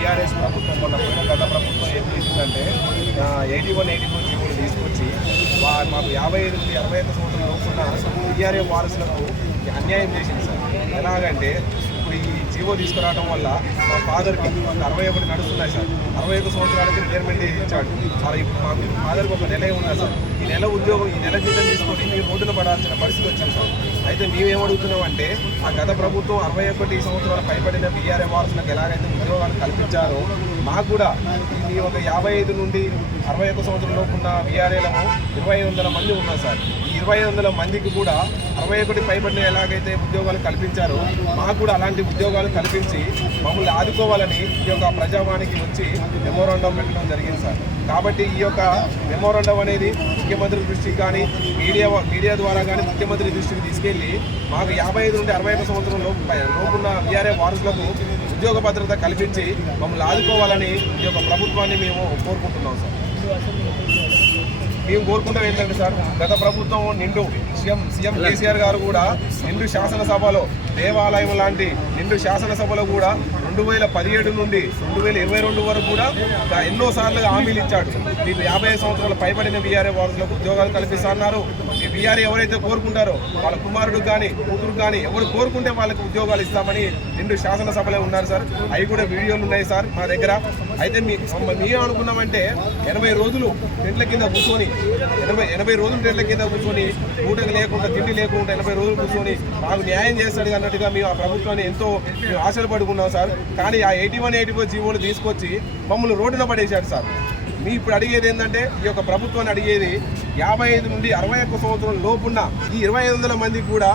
TRS ప్రభుత్వం వల్ల పోయిన గత ప్రభుత్వం ఏం చేసిందంటే 81-84 జీవోలు తీసుకొచ్చి మాకు 55 నుండి 65 సంవత్సరాల లోపున్న టీఆర్ఏ వారసులకు అన్యాయం చేసింది సార్. ఎలాగంటే ఇప్పుడు ఈ జీవో తీసుకురావడం వల్ల మా ఫాదర్కి 61 నడుస్తున్నాయి సార్. 61 సంవత్సరాలకి రిటైర్మెంట్ ఇచ్చాడు. ఇప్పుడు మాకు ఫాదర్కి ఒక నెలే ఉన్నది సార్. ఈ నెల ఉద్యోగం ఈ నెల జీతం తీసుకొని మీరు రోడ్డున పడాల్సిన పరిస్థితి వచ్చింది సార్. అయితే మేమేమడుగుతున్నామంటే ఆ గత ప్రభుత్వం 61 సంవత్సరాల పైబడిన టీఆర్ఏ వారసులకు ఎలాగైతే ఉద్యోగాలు కల్పించారో మాకు కూడా ఈ ఒక 55 నుండి 61 సంవత్సరం లోపు ఉన్న వీఆర్ఏలకు 2500 మంది ఉన్నారు సార్. ఈ 2500 మందికి కూడా 61 పైబడిన ఎలాగైతే ఉద్యోగాలు కల్పించారో మాకు కూడా అలాంటి ఉద్యోగాలు కల్పించి మమ్మల్ని ఆదుకోవాలని ఈ యొక్క ప్రజావానికి వచ్చి మెమోరాండం పెట్టడం జరిగింది సార్. కాబట్టి ఈ యొక్క మెమోరాండం అనేది ముఖ్యమంత్రి దృష్టికి కానీ మీడియా ద్వారా కానీ ముఖ్యమంత్రి దృష్టికి తీసుకెళ్లి మాకు 55 నుండి 61 సంవత్సరం లోపున్న వీఆర్ఏ వారసులకు ఉద్యోగ భద్రత కల్పించి మమ్మల్ని ఆదుకోవాలని ఈ యొక్క ప్రభుత్వాన్ని మేము కోరుకుంటున్నాం సార్. మేము కోరుకుంటాం ఏంటంటే సార్, గత ప్రభుత్వం నిండు సీఎం కేసీఆర్ గారు కూడా నిండు శాసనసభలో దేవాలయం లాంటి నిండు శాసనసభలో కూడా 2017 నుండి 2022 వరకు కూడా ఎన్నోసార్లు హామీలు ఇచ్చాడు. మీకు 50 సంవత్సరాల పైబడిన వీఆర్ఏ వారసులకు ఉద్యోగాలు కల్పిస్తున్నారు. ఈ వీఆర్ఏ ఎవరైతే కోరుకుంటారో వాళ్ళ కుమారుడు కానీ కూతురు కానీ ఎవరు కోరుకుంటే వాళ్ళకి ఉద్యోగాలు ఇస్తామని నిండు శాసనసభలో ఉన్నారు సార్. అవి కూడా వీడియోలు ఉన్నాయి సార్ మా దగ్గర. అయితే మేము అనుకున్నామంటే 80 రోజులు టెంట్ల కింద కూర్చొని 80 రోజులు టెంట్ల కింద కూర్చొని ఊటకు లేకుండా తిండి లేకుండా 80 రోజులు కూర్చొని మాకు న్యాయం చేస్తాడు అన్నట్టుగా మేము ఆ ప్రభుత్వాన్ని ఎంతో ఆశలు పడుకున్నాం సార్. కానీ ఆ 81-84 జీవోలు తీసుకొచ్చి మమ్మల్ని రోడ్డున పడేశాడు సార్. మీ ఇప్పుడు అడిగేది ఏంటంటే ఈ యొక్క ప్రభుత్వాన్ని అడిగేది 55 నుండి 61 సంవత్సరం లోపున్న ఈ 2500 మందికి కూడా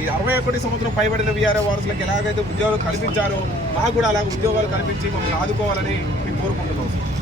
ఈ 61 సంవత్సరం పైబడిన వీఆర్ఏ వారసులకు ఎలాగైతే ఉద్యోగాలు కల్పించారో మాకు కూడా అలాగే ఉద్యోగాలు కల్పించి మమ్మల్ని ఆదుకోవాలని మేము కోరుకుంటున్నాం సార్.